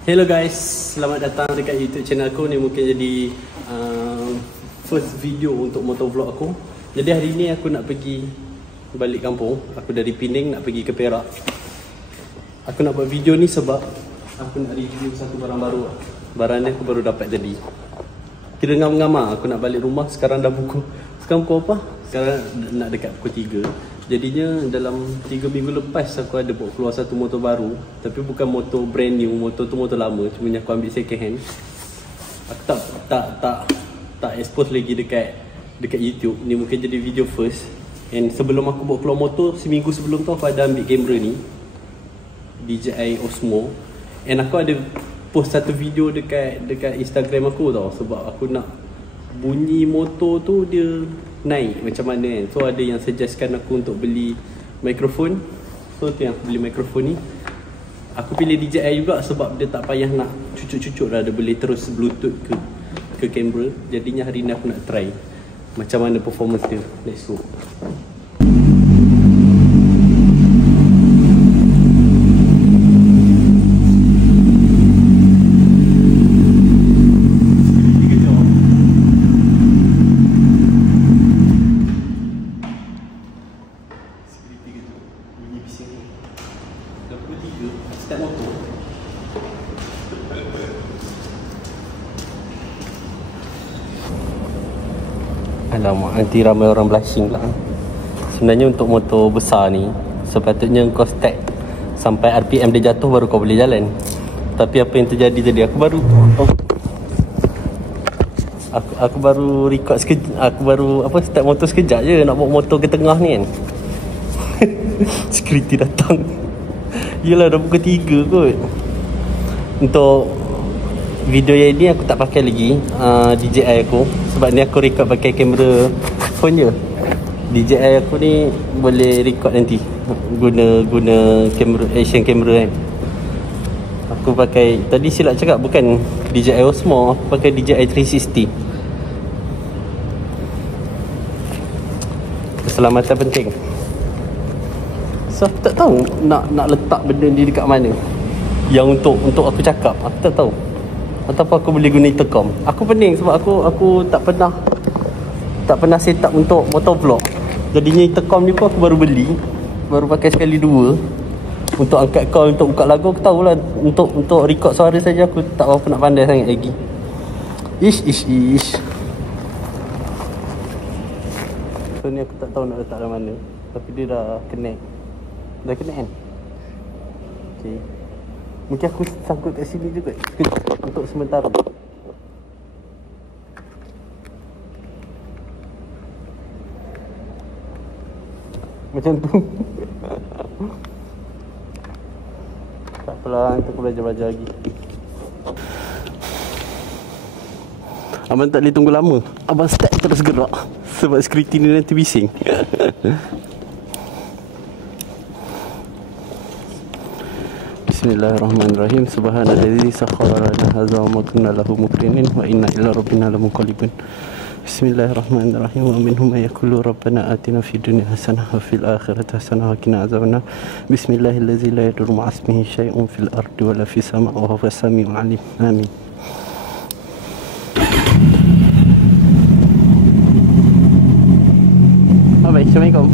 Hello guys, selamat datang dekat YouTube channel aku. Ni mungkin jadi first video untuk motovlog aku. Jadi hari ni aku nak pergi balik kampung. Aku dari Pening nak pergi ke Perak. Aku nak buat video ni sebab aku nak review satu barang baru. Barang ni aku baru dapat tadi. Kira ngam-ngam aku nak balik rumah. Sekarang dah sekarang pukul apa? Sekarang nak dekat pukul 3. Jadinya dalam 3 minggu lepas aku ada bawa keluar satu motor baru. Tapi bukan motor brand new, motor tu motor lama. Cuma aku ambil second hand. Aku tak expose lagi dekat YouTube. Ni mungkin jadi video first. And sebelum aku bawa keluar motor, seminggu sebelum tu aku ada ambil kamera ni, DJI Osmo. And aku ada post satu video dekat Instagram aku tau. Sebab aku nak bunyi motor tu dia naik macam mana kan. So ada yang suggestkan aku untuk beli mikrofon. So tu yang aku beli mikrofon ni. Aku pilih DJI juga sebab dia tak payah nak cucuk-cucuk lah. Dia boleh terus bluetooth ke kamera. Jadinya hari ni aku nak try macam mana performance dia. Let's go. Alamak, nanti ramai orang blushing lah. Sebenarnya untuk motor besar ni sepatutnya kau start sampai RPM dia jatuh baru kau boleh jalan. Tapi apa yang terjadi tadi, aku baru record sekejap. Aku baru start motor sekejap je. Nak bawa motor ke tengah ni kan. Security datang. Yelah dah pukul 3 kot. Untuk video yang ni aku tak pakai lagi DJI aku. Sebab ni aku record pakai kamera phone je. DJI aku ni boleh record nanti Guna kamera, action camera kan. Aku pakai, tadi silap cakap bukan DJI Osmo, aku pakai DJI 360. Keselamatan penting. So aku tak tahu nak letak benda ni dekat mana yang untuk aku cakap. Aku tak tahu. Ataupun aku boleh guna intercom. Aku pening sebab aku tak pernah set up untuk motovlog. Jadinya intercom ni pun aku baru beli. Baru pakai sekali dua. Untuk angkat call, untuk buka lagu aku tahulah. Untuk record suara saja aku tak berapa nak pandai sangat lagi. Ish. So ni aku tak tahu nak letak dalam mana. Tapi dia dah connect. Dah connect kan? Okay. Mungkin aku sangkut kat sini juga untuk sementara. Macam tu. Tak apalah, nanti aku belajar lagi. Abang tak boleh tunggu lama. Abang start terus gerak. Sebab security ni nanti bising. Bismillahirrahmanirrahim. Subhanallazi sakhkhara lana hadza wa ma kunna lahu muqrinin wa inna ila rabbina lamunqalibun. Bismillahirrahmanirrahim. Wa minhum may yaqulu rabbana atina fid dunya hasanah wa fil akhirati hasanah wa qina azabannar. Bismillahillazi la yadurru ma'a ismihi syai'un fil ardi wa la fis sama'i wa huwas samiul 'alim. Amin. Baik, Assalamualaikum.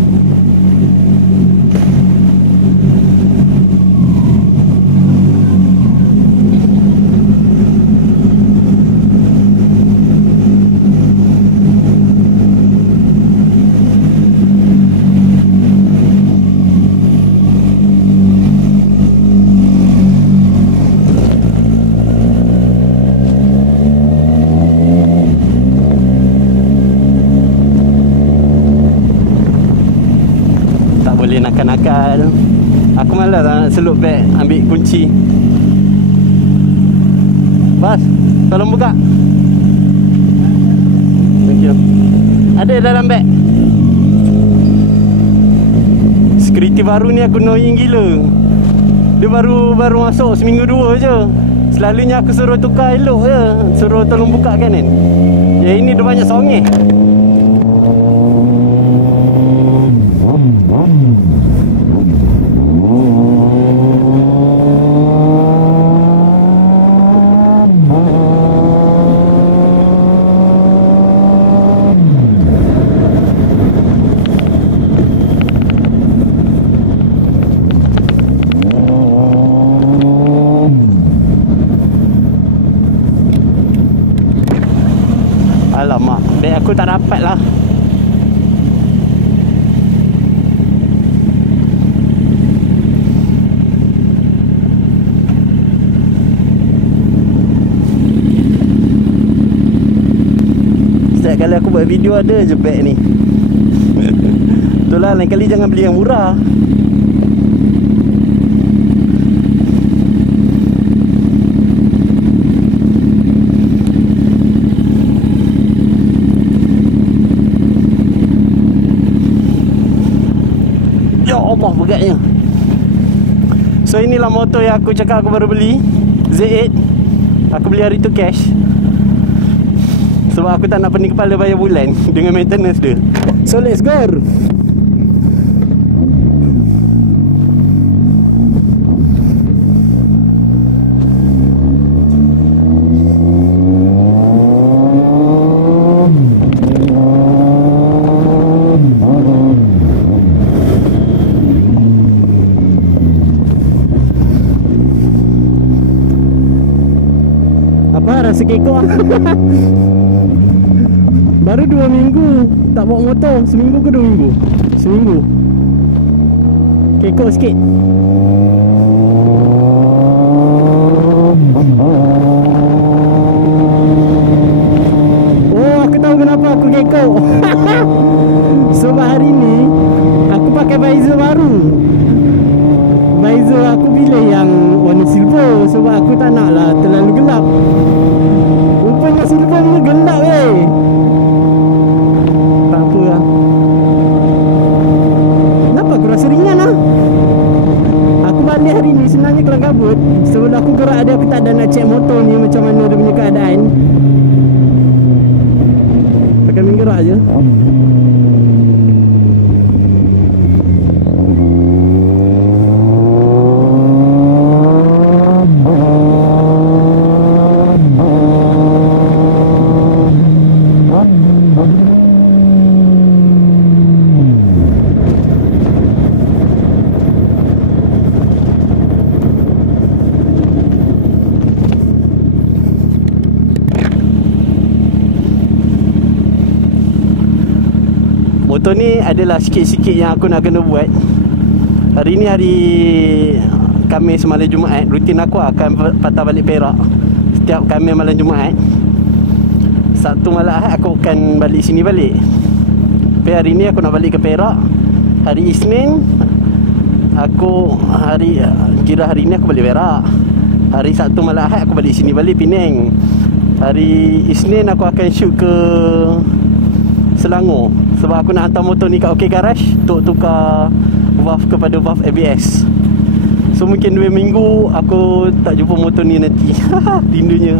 Nakal. Aku malas nak selup beg, ambil kunci. Bas, tolong buka. Thank you. Ada dalam beg. Security baru ni aku annoying gila. Dia baru masuk seminggu 2 je. Selalunya aku suruh tukar elok je, suruh tolong buka kan. Yang ini dia banyak songeh. Beg aku tak dapat lah. Setiap kali aku buat video ada je beg ni. Itulah, lain kali jangan beli yang murah. Ya Allah, beratnya. So inilah motor yang aku cakap aku baru beli, Z8. Aku beli hari tu cash, sebab aku tak nak pening kepala bayar bulan dengan maintenance dia. So let's go. Apa rasa kekok? Baru 2 minggu tak bawa motor. Seminggu ke 2 minggu? Seminggu. Kekok sikit. Oh, aku tahu kenapa aku kekok. Sebab hari ni aku pakai visor baru. Visor aku pilih yang warna silver, sebab aku tak nak lah terlalu gelap. Rupanya silver ni gelap Tak apa lah. Kenapa aku rasa ringan lah? Aku balik hari ni sebenarnya kelang kabut. Sebelum aku gerak ada, aku tak ada nak check motor ni macam mana dia punya keadaan. Takkan main gerak je. Motor ni adalah sikit-sikit yang aku nak kena buat. Hari ni hari Khamis malam Jumaat. Rutin aku akan patah balik Perak setiap Khamis malam Jumaat. Sabtu malam Ahad aku akan balik sini balik. Tapi hari ni aku nak balik ke Perak. Hari Isnin aku kira hari ni aku balik Perak. Hari Sabtu malam Ahad aku balik sini balik Penang. Hari Isnin aku akan shoot ke Selangor, sebab aku nak hantar motor ni kat OK Garage untuk tukar valve kepada valve ABS. So mungkin 2 minggu aku tak jumpa motor ni nanti. Rindunya.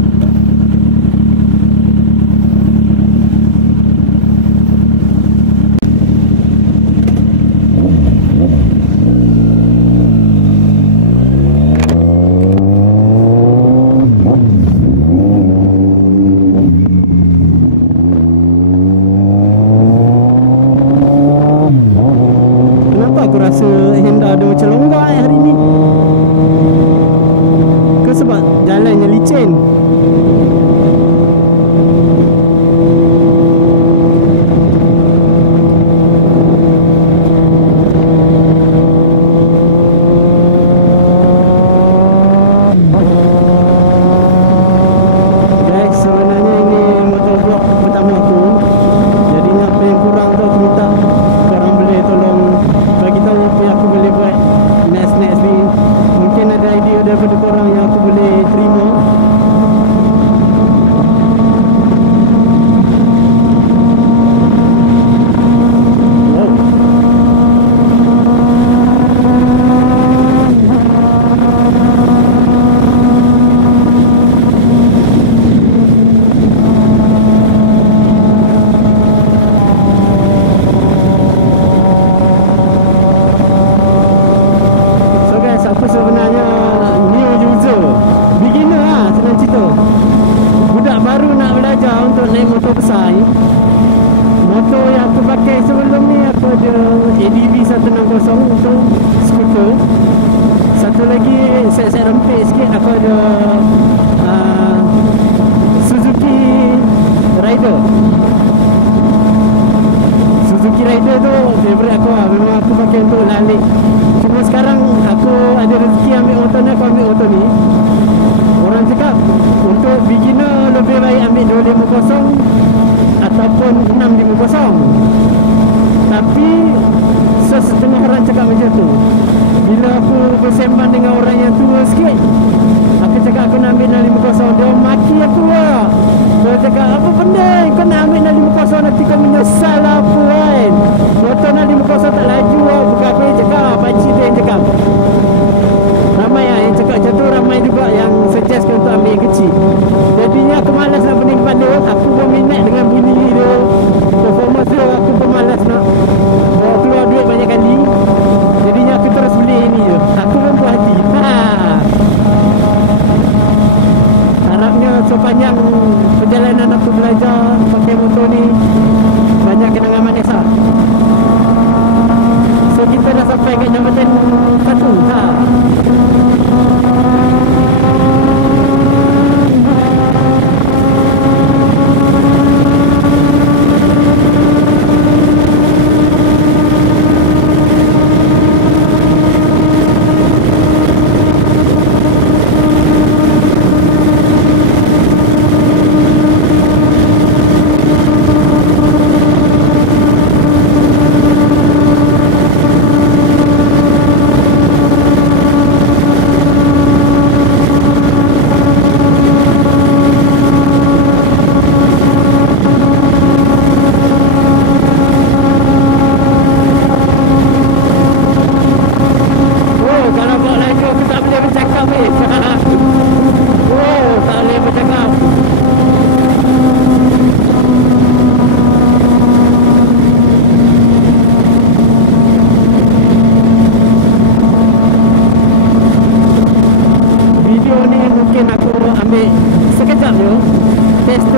Aku rasa Honda dia macam longgar hari ni. Ke sebab jalannya licin? Guys, sebenarnya ini motor vlog pertama aku. Jadi apa yang kurang tu aku minta korang boleh tolong bagi tahu apa yang aku boleh buat next ni. Mungkin ada idea daripada korang yang aku boleh terima. Naik motor besar ni. Motor yang aku pakai sebelum ni, aku ada ADV 160 untuk skuter. Satu lagi set-set rempit sikit, aku ada Suzuki Rider. 550 ataupun 650. Tapi sesetengah orang cakap macam tu. Bila aku bersembang dengan orang yang tua sikit, aku cakap aku nak ambil 650, dia maki aku lah. Dia cakap, apa benda kau nak ambil 650, nanti kau menyesal lah apa kan. Motor 650 tak laju lah. Bukan aku yang cakap, pakcik dia yang cakap. Ramai lah yang cakap macam tu. Ramai juga yang suggest untuk ambil yang kecil. Jadinya aku malas nak pening kepala. Aku berminat dengan bunyi dia, performance dia. Aku pun malas nak keluar duit banyak kali. Jadinya aku terus beli ini je. Aku pun puas hati. Harapnya sepanjang perjalanan aku belajar pakai motor ni, banyak kenangan manis lah. So kita dah sampai kat jambatan 1.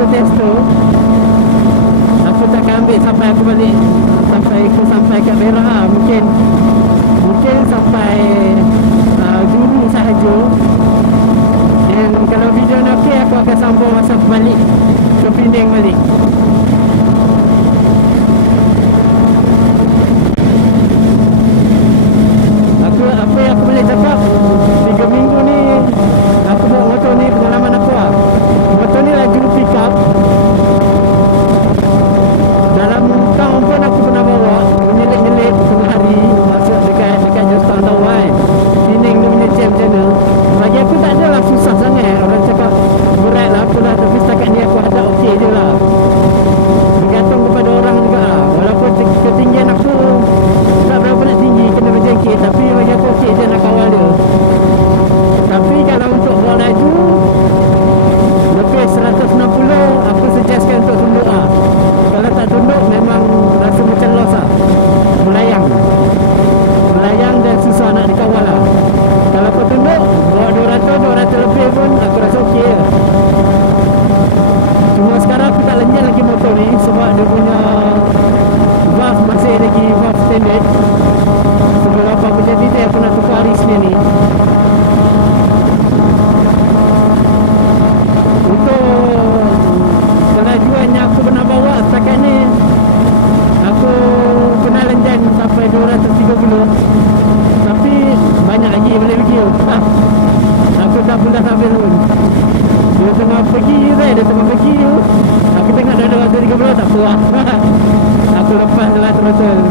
Testo. Aku takkan ambil sampai aku balik, sampai aku sampai kat Perak lah. Mungkin sampai Juni sahaja. Dan kalau video ni okey, aku akan sambung masa aku balik ke Penang balik. Apa yang aku boleh cakap, 3 minggu ni aku bawa motor ni, pengalaman aku lah. Motor ni laju pick up. Dalam town pun aku pernah bawa, menyelit-nyelit tengah hari, masuk dekat Jostang tahu kan, Penang dia punya jam macam mana. Bagi aku tak adalah susah sangat. Orang cakap berat lah apalah, tapi setakat ni aku hadap okey je lah. Bergantung kepada orang juga lah. Walaupun ketinggian aku tak berapa nak tinggi, kena berjengkit, tapi bagi aku okey je nak kawal dia. Tapi kalau untuk bawa laju lebih 160, aku suggestkan untuk tunduk lah. Kalau tak tunduk memang rasa macam loss lah. Melayang dan susah nak dikawal lah. Kalau kau tunduk bawa 200 lebih pun aku rasa okey je. Cuma sekarang aku tak lenyan lagi motor ni sebab dia punya valve masih lagi valve standard. Sebelum apa-apa jadi dia aku nak tukar hari Senin ni. Untuk kelajuan yang aku pernah bawa setakat ni, aku pernah lenjan sampai 230. Tapi banyak lagi boleh pergi. Aku tak pernah sampai pun. Dia tengah pergi dia tengah pergi tu, aku tengok dah 230 tak puas. Aku lepas je lah throttle.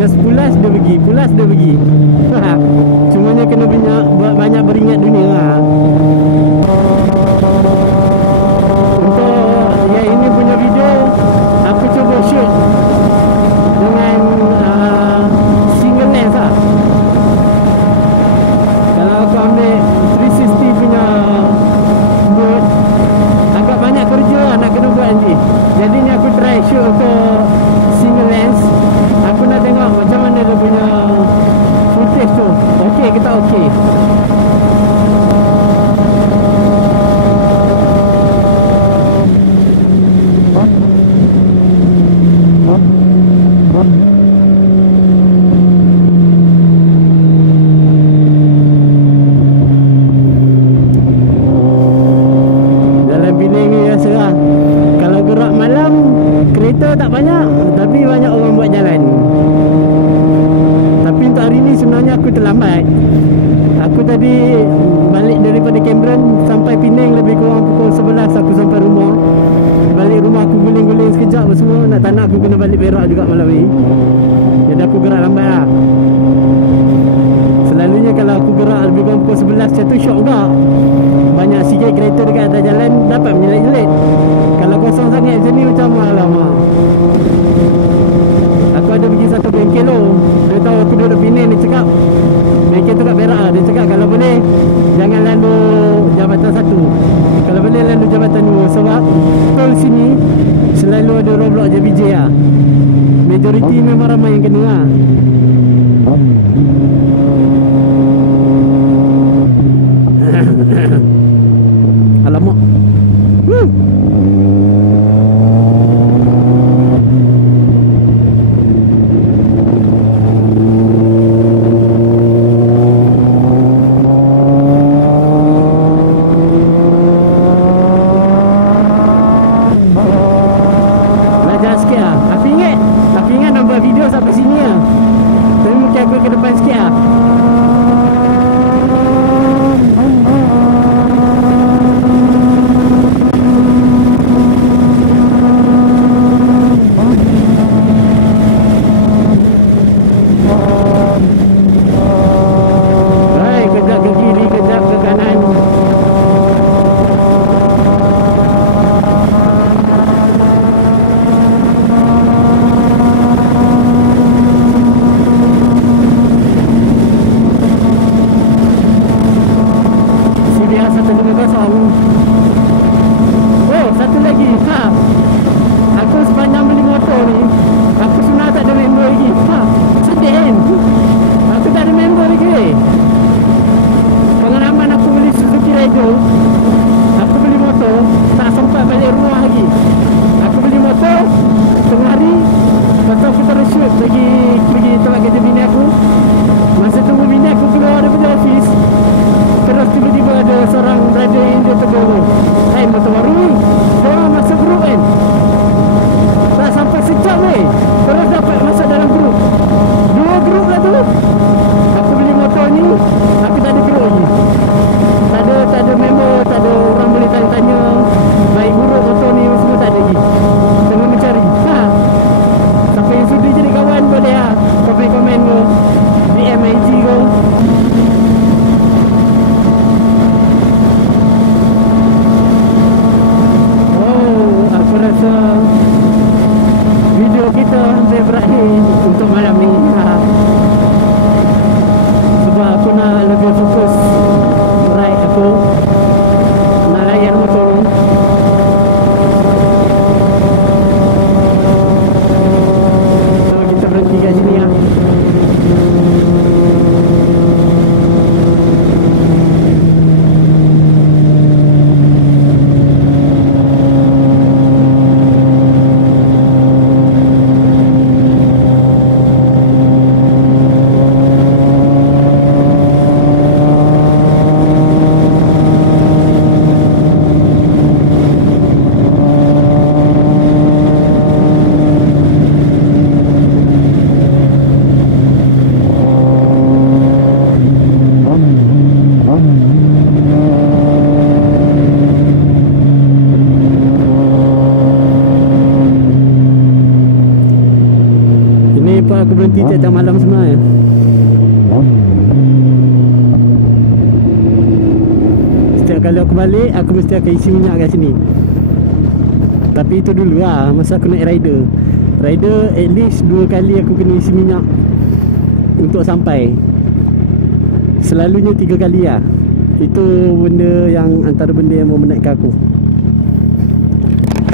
Just pulas dia pergi, pulas dia pergi. Cumanya kena banyak beringat dunia lah. Untuk yang ini punya video, aku cuba shoot dengan single lens lah. Kalau aku ambil 360 punya mode, agak banyak kerja lah nak kena buat nanti. Jadi ni aku try shoot untuk single lens. Aku nak tengok macam mana dia punya footage tu. Okey ke tak okey. Dalam Penang ni biasa lah. Kalau gerak malam, kereta tak banyak, tapi banyak orang buat jalan. Tapi untuk hari ni sebenarnya aku terlambat. Aku tadi balik daripada Cameron sampai Penang lebih kurang pukul 11 aku sampai rumah. Balik rumah aku guling-guling sekejap semua. Nak tak nak aku kena balik Perak juga malam ni. Jadi aku gerak lambat lah. Selalunya kalau aku gerak lebih kurang pukul 11 macam tu syok juga. Banyak sikit kereta dekat atas jalan, dapat menjelit-jelit. Kalau kosong sangat macam ni macam alamak. Aku ada pergi satu bengkel tu. Dia tahu aku duduk Penang, dia cakap bengkel tu kat Perak. Dia cakap kalau boleh jangan lalu Jabatan 1, kalau boleh lalu Jabatan 2. Sebab tol sini selalu ada roadblock JBJ lah. Majoriti memang ramai yang kena lah. Alamak. Belajar sikit lah. Aku ingat nak buat video sampai sini lah. Tapi mungkin aku ke depan sikit lah. Oh, satu lagi. Aku sepanjang beli motor ni, aku sebenarnya tak ada member lagi. Sedih kan? Aku tak ada member lagi. Pengalaman aku beli Suzuki Raider, aku beli motor, tak sempat balik rumah lagi. Aku beli motor tengah hari, lepas tu aku terus shoot pergi tempat kerja bini aku. Masa tunggu bini aku keluar daripada office, terus tiba-tiba ada seorang rider yang dia tegur tu, "Hai, motor baru ni." Diorang masuk grup kan, tak sampai sejam terus dapat masuk dalam grup. 2 grup lah tu. Aku beli motor ni, aku tak ada grup lagi. Tak ada member, tak ada orang boleh tanya-tanya baik buruk motor ni, semua tak ada lagi. Tengah mencari. Siapa yang sudi jadi kawan boleh lah komen-komen ke, DM IG ke. Aku rasa video kita hampir berakhir untuk malam ni. Sebab aku nak lebih fokus ride aku, nak layan motor ni. So kita berhenti kat sini lah. tempat aku berhenti tiap-tiap malam sebenarnya. Setiap kali aku balik, aku mesti akan isi minyak kat sini. Tapi itu dulu lah, masa aku naik rider. Rider at least 2 kali aku kena isi minyak untuk sampai. Selalunya 3 kali lah. Itu benda yang, antara benda yang mau menaikkan aku.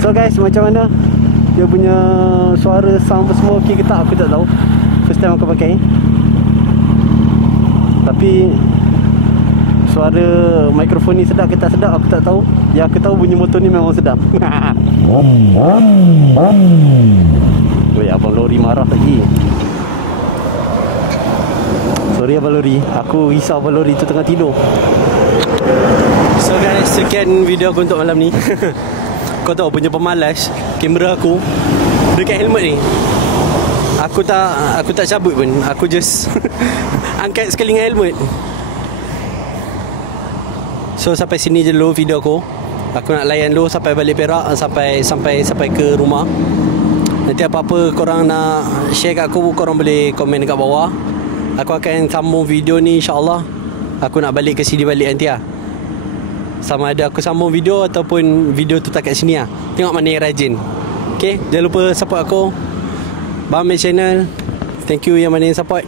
So guys, macam mana dia punya suara sound semua okey ke tak, aku tak tahu. First time aku pakai. Tapi suara mikrofon ni sedap ke tak sedap aku tak tahu. Yang aku tahu bunyi motor ni memang sedap. Weh, abang lori marah lagi. Sorry abang lori, aku risau abang lori tu tengah tidur. So guys, sekian video aku untuk malam ni. Kau tahu punya pemalas, kamera aku dekat helmet ni. Aku tak cabut pun. Aku just angkat sekali dengan helmet. So sampai sini je dulu video aku. Aku nak layan dulu sampai balik Perak, sampai ke rumah. Nanti apa-apa korang nak share kat aku, korang boleh komen dekat bawah. Aku akan sambung video ni, insyaAllah. Aku nak balik ke sini balik nanti lah. Sama ada aku sambung video ataupun video tu tak kat sini lah. Tengok mana yang rajin. Okay, jangan lupa support aku, Bahamed Channel. Thank you yang mana yang support.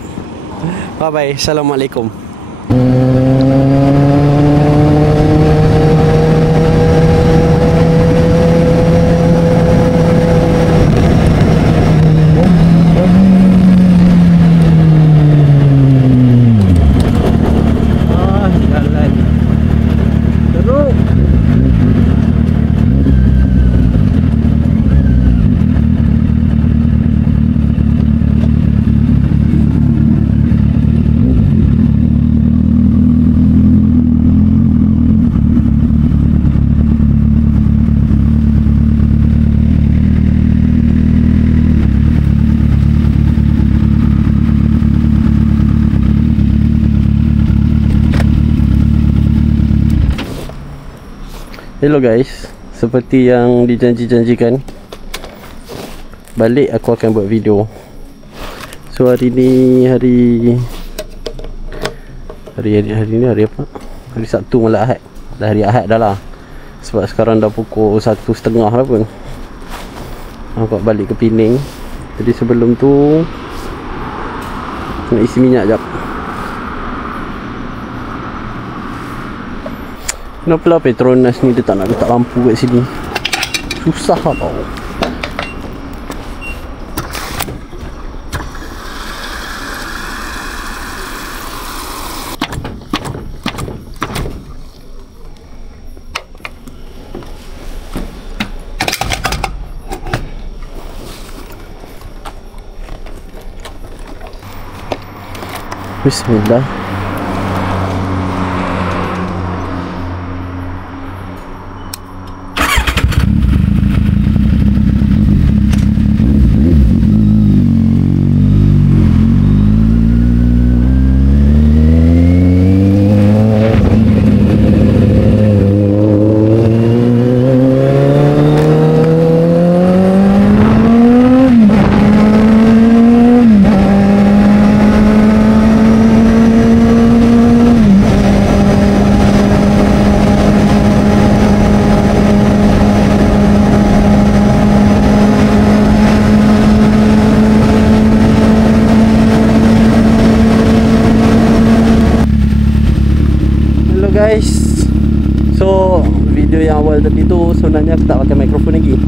Bye bye. Assalamualaikum. Hello guys, seperti yang dijanji-janjikan, balik aku akan buat video. So hari ni hari ni hari apa? Hari Sabtu malah Ahad. Dah hari Ahad dah lah. Sebab sekarang dah pukul 1.30 lah pun. Aku balik ke Pening. Jadi sebelum tu nak isi minyak jap. Kenapa lah Petronas ni dia tak nak letak lampu kat sini? Susah lah tau. Bismillah. Guys, so video yang awal tadi tu sebenarnya aku tak pakai mikrofon lagi.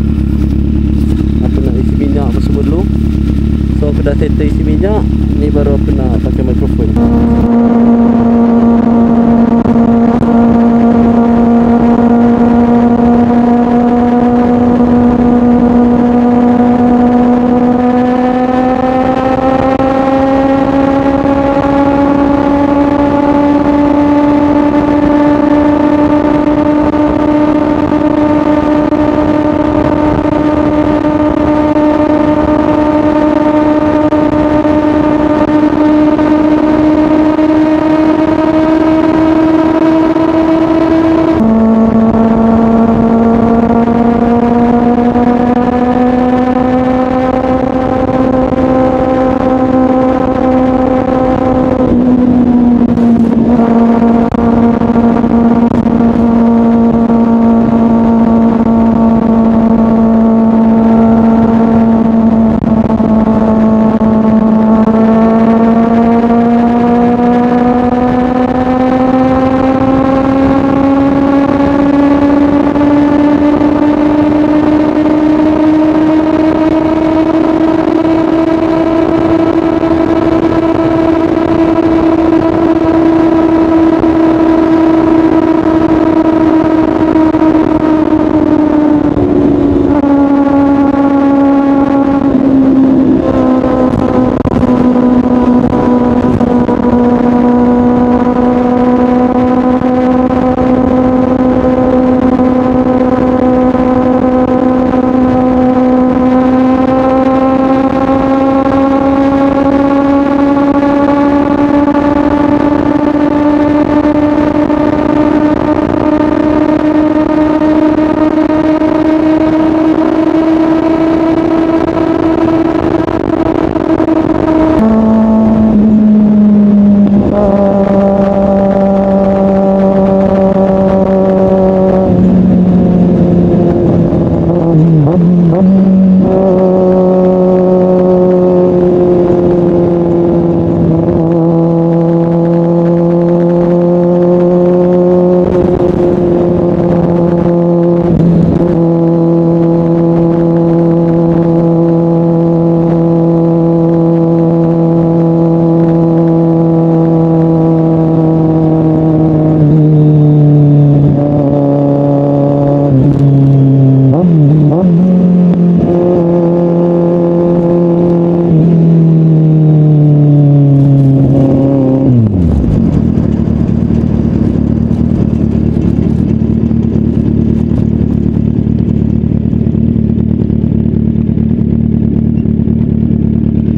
Aku nak isi minyak apa semua dulu. So aku dah settle isi minyak. Ni baru aku nak pakai mikrofon.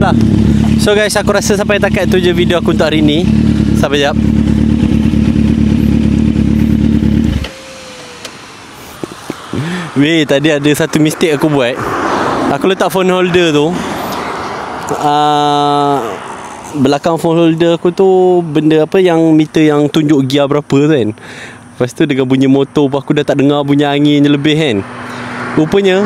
Dah. So guys, aku rasa sampai takat tu je video aku untuk hari ni. Sampai jap. Weh, tadi ada satu mistake aku buat. Aku letak phone holder tu, belakang phone holder aku tu benda apa yang meter yang tunjuk gear berapa tu kan. Lepas tu dengan bunyi motor pun aku dah tak dengar bunyi angin lebih kan. Rupanya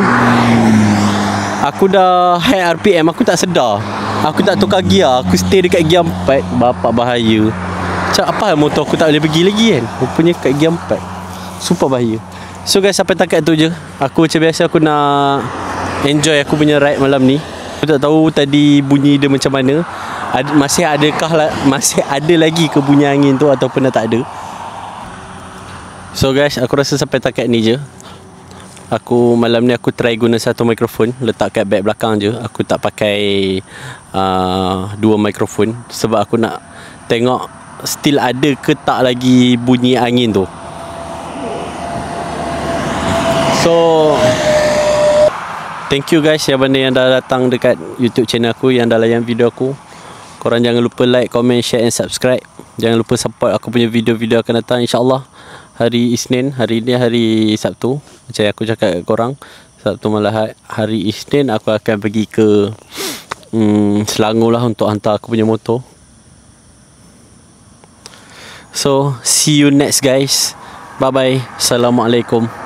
aku dah high RPM, aku tak sedar. Aku tak tukar gear, aku stay dekat gear 4. Bapak bahaya. Cak apa motor aku tak boleh pergi lagi kan. Rupanya kat gear 4. Super bahaya. So guys, sampai takat tu je. Aku macam biasa aku nak enjoy aku punya ride malam ni. Aku tak tahu tadi bunyi dia macam mana. Masih ada lagi ke bunyi angin tu ataupun dah tak ada. So guys, aku rasa sampai takat ni je. Aku malam ni aku try guna satu mikrofon, letak kat beg belakang je. Aku tak pakai dua mikrofon sebab aku nak tengok still ada ke tak lagi bunyi angin tu. So thank you guys yang dah datang dekat YouTube channel aku, yang dah layan video aku. Korang jangan lupa like, comment, share and subscribe. Jangan lupa support aku punya video-video akan datang insya-Allah. Hari Isnin, hari ni hari Sabtu. Macam aku cakap kat korang, Sabtu malam hari Isnin aku akan pergi ke Selangor lah untuk hantar aku punya motor. So see you next guys. Bye bye. Assalamualaikum.